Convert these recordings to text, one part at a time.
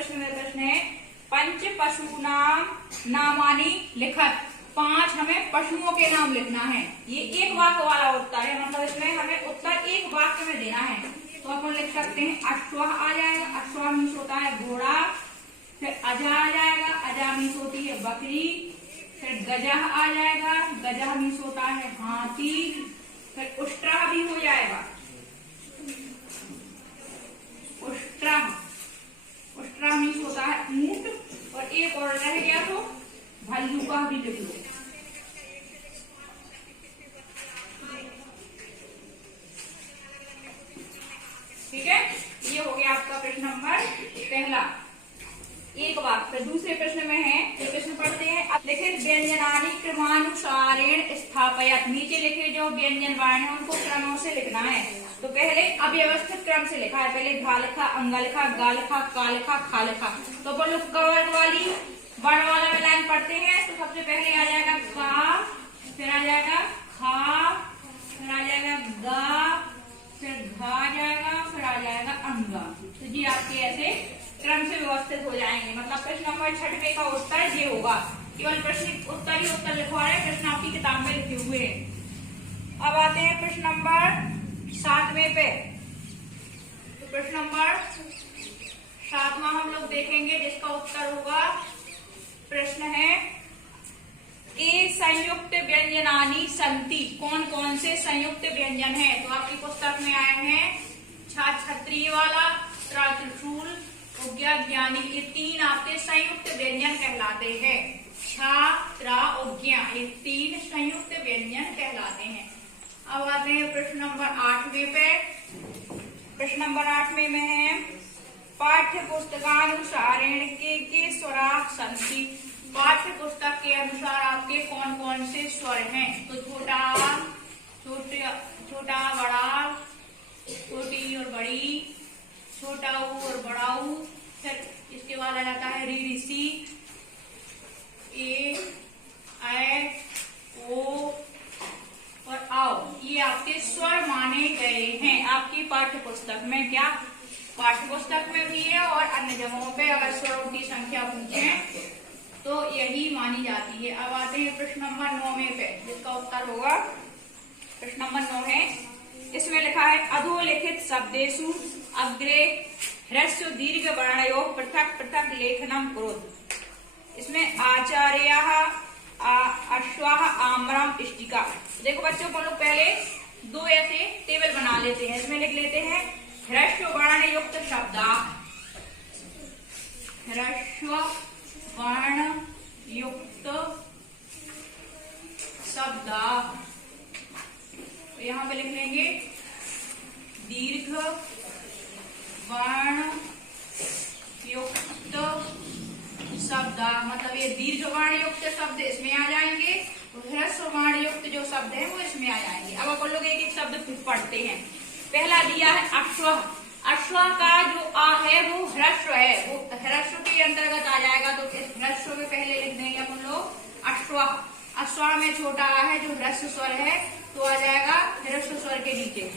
प्रश्न में प्रश्न है पंच पशु नाम नामानी लिखत। 5 हमें पशुओं के नाम लिखना है। ये एक वाक्य वाला उत्तर है, मतलब इसमें हमें उत्तर एक वाक्य में देना है। तो अपन लिख सकते हैं अश्वः आ जाएगा, अश्वः मीन्स होता है घोड़ा। फिर अजा आ जाएगा, अजा मीन्स होती है बकरी। फिर गजह आ जाएगा, गजह मीन्स होता है हाथी। फिर उष्ट्रा भी हो जाएगा, उष्ट्रा, उष्ट्रा मीन्स होता है ऊंट। और एक और रह गया तो भालू का भी लिख लो। ठीक है, ये हो गया आपका प्रश्न नंबर पहला, एक वाक्य। दूसरे प्रश्न में है, ये प्रश्न पढ़ते हैं। लिखित व्यंजनानि क्रमानुसारेण स्थापयत। नीचे लिखे जो व्यंजन वर्ण है उनको क्रमों से लिखना है। तो पहले अव्यवस्थित क्रम से लिखा है, पहले घा लिखा, अंगा लिखा, गा लिखा, का लिखा, खा लिखा। तो अपन लोग कवर्ग वाली वर्ण वाला में लाइन पढ़ते हैं। तो सबसे पहले आ जाएगा का, फिर आ जाएगा खा, फिर आ जाएगा गा, फिर घा आ जाएगा, फिर आ जाएगा अंगा। तो जी आपके ऐसे क्रम से व्यवस्थित हो जाएंगे। मतलब प्रश्न नंबर 6 का उत्तर ये होगा। केवल प्रश्न उत्तर ही उत्तर लिखवा रहे, प्रश्न आपकी किताब में लिखे हुए हैं। अब आते हैं प्रश्न नंबर 7वें पे। तो प्रश्न नंबर 7वां हम लोग देखेंगे, जिसका उत्तर होगा, प्रश्न है के संयुक्त व्यंजनानि संति। कौन कौन से संयुक्त व्यंजन है? तो आपकी पुस्तक में आए हैं क्षत्रिय वाला, त्रिशूल, उज्ञा, ज्ञानी। ये 3 आपके संयुक्त व्यंजन कहलाते हैं। क्षा, त्रा, उज्ञा, ये 3 संयुक्त व्यंजन कहलाते हैं। अब आते हैं प्रश्न नंबर 8वें पे। प्रश्न नंबर 8वें में है पाठ्य पुस्तकानुसारेण के स्वरा संति। पाठ्य पुस्तक के अनुसार आपके कौन कौन से स्वर हैं? तो छोटा, बड़ा, छोटी और बड़ी, छोटा ऊ और बड़ा ऊ। फिर इसके बाद आ जाता है री, ऋषि, ए, ओ और आओ। ये आपके स्वर माने गए हैं आपकी पाठ्य पुस्तक में। क्या पाठ्य पुस्तक में भी है और अन्य जगहों पे अगर स्वरों की संख्या पूछे तो यही मानी जाती है। अब आते हैं प्रश्न नंबर 9वें पे, जिसका उत्तर होगा, प्रश्न नंबर 9 है। इसमें लिखा है अधोलिखित शब्देषु अग्रे ह्रस्व दीर्घ वर्णयोः पृथक पृथक लेखनम कुरुत। इसमें आचार्यः, अश्वः, आम्रम, इष्टिका। देखो बच्चों को लोग पहले 2 ऐसे टेबल बना लेते हैं। इसमें लिख लेते हैं ह्रस्व वर्ण युक्त शब्द, ह्रस्व वर्ण युक्त शब्द। तो यहाँ पे लिख लेंगे दीर्घ वर्ण युक्त शब्द, मतलब ये दीर्घ वर्ण युक्त शब्द इसमें आ जाएंगे और ह्रस्व वर्ण युक्त जो शब्द है वो इसमें आ जाएंगे। अब अपन लोग एक एक शब्द पढ़ते हैं। पहला दिया है अश्वः। अश्वः का जो आ है वो ह्रस्व है, वो ह्रस्व के अंतर्गत आ जाएगा। तो इस ह्रस्व में पहले लिख देंगे अपन लोग अश्वः। अश्वः में छोटा आ है जो ह्रस्व स्वर है तो आ जाएगा ह्रस्व स्वर के नीचे।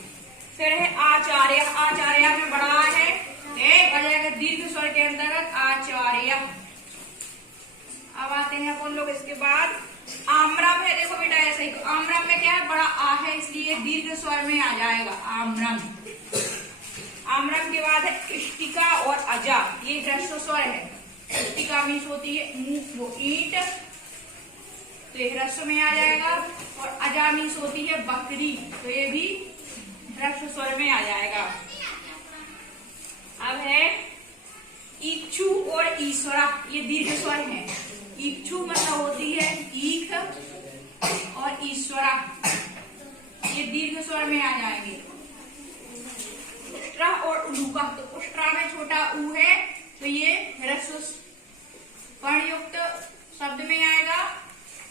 फिर है आचार्य। आचार्य में बड़ा है, आ जाएगा दीर्घ स्वर के अंतर्गत आचार्य। अब आते हैं अपन लोग इसके बाद आम्रम है। देखो बेटा ऐसे ही, तो आम्रम में क्या है, बड़ा आ है इसलिए दीर्घ स्वर में आ जाएगा आम्रम। आम्रम के बाद है इष्टिका और अजा, ये ह्रस्व स्वर है। इष्टिका मीन्स होती है मुंह, वो ईंट, तो ये ह्रस्व में आ जाएगा। और अजा मीन्स होती है बकरी, तो ये भी ह्रस्व स्वर में आ जाएगा। अब है इच्छु और ईश्वरा, ये दीर्घ स्वर है। इच्छु मतलब होती है ईख और ईश्वरा, ये दीर्घ स्वर में आ जाएंगे। उष्ट्रा और उलूका, तो उष्ट्रा में छोटा ऊ है तो ये ह्रस्व वर्ण युक्त शब्द में आएगा।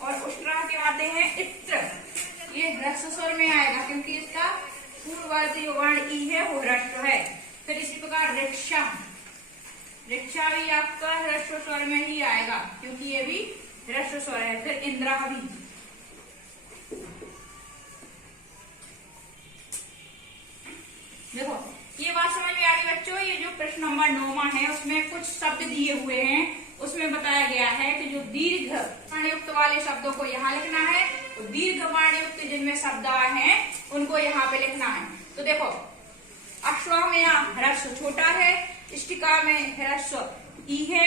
और उष्ट्रा के आते हैं इत्र, ये ह्रस्व स्वर में आएगा क्योंकि इसका पूर्ववर्ती वर्ण ई है वो ह्रस्व है। फिर इसी प्रकार रिक्शा, रिक्शा भी आपका ह्रस्व स्वर में ही आएगा क्योंकि ये भी ह्रस्व स्वर है। फिर इंद्रा भी, देखो ये बात समझ में आ गई बच्चों। बच्चों ये जो प्रश्न नंबर 9 है उसमें कुछ शब्द दिए हुए हैं। उसमें बताया गया है कि जो दीर्घ वर्णयुक्त वाले शब्दों को यहाँ लिखना है और दीर्घ वर्णयुक्त जिनमें शब्द हैं उनको यहाँ पे लिखना है। तो देखो अश्व में यहाँ ह्रस्व छोटा है, इष्टिका में ह्रस्व ई है,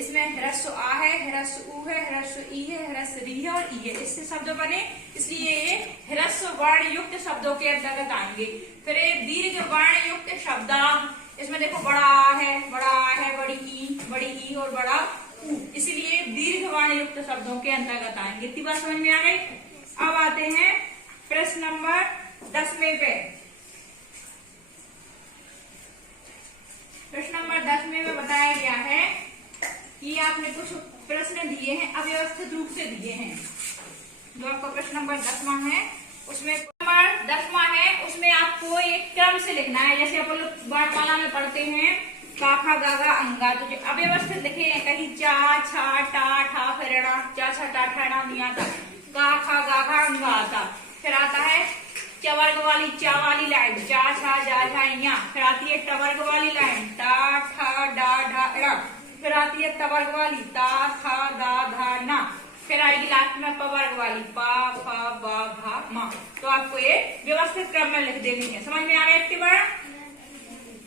इसमें ह्रस्व आ है, ह्रस्व उ है, ह्रस्व ई है, ह्रस्व री है और ई है। इससे शब्द बने, इसलिए ये ह्रस्व वर्ण युक्त शब्दों के अंतर्गत आएंगे। फिर ये दीर्घ वर्ण युक्त शब्द, इसमें देखो बड़ा आ है, बड़ी ई और बड़ा उ, इसलिए दीर्घ वर्ण युक्त शब्दों के अंतर्गत आएंगे। इतनी बात समझ में आ गई। अब आते हैं प्रश्न नंबर 10वें पे। प्रश्न नंबर 10वें में बताया गया है कि आपने कुछ प्रश्न दिए हैं, अव्यवस्थित रूप से दिए हैं। जो आपका प्रश्न नंबर 10वां है उसमें नंबर 10वां है उसमें आपको एक क्रम से लिखना है। जैसे अपन लोग वर्णमाला में पढ़ते हैं का खा गा गा अंगा, तो जो अव्यवस्थित लिखे हैं कहीं चा छा टा ठा फिर चा छा टा ठा नहीं आता, का खा गा घा अंगा आता। फिर आता है चवर्ग वाली चा वाली लाइन, चा छा जा झा या। फिर आती है टवर्ग वाली लाइन, टा ठा डा ढा ड़ा। फिर आती है तवर्ग वाली ता था दा धा ना। फिर आएगी लास्ट में पवर्ग वाली पा फा बा भा मा। तो आपको ये व्यवस्थित क्रम में लिख देनी है। समझ में आ गई? इतनी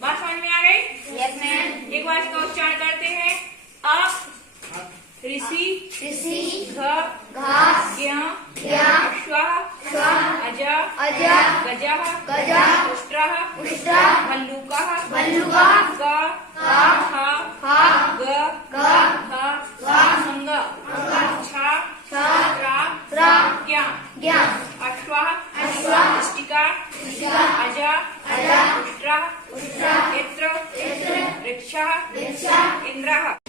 बात समझ में आ गई? Yes ma'am. एक बार इसका उच्चारण करते हैं। अ ऋषि घ ज्ञ अश्व अज गज उष्ट्र भल्लूक ग ख ग अंग छ ज्ञ अश्व इष्टिका अज उष्ट्र इत्र वृक्ष इंद्र।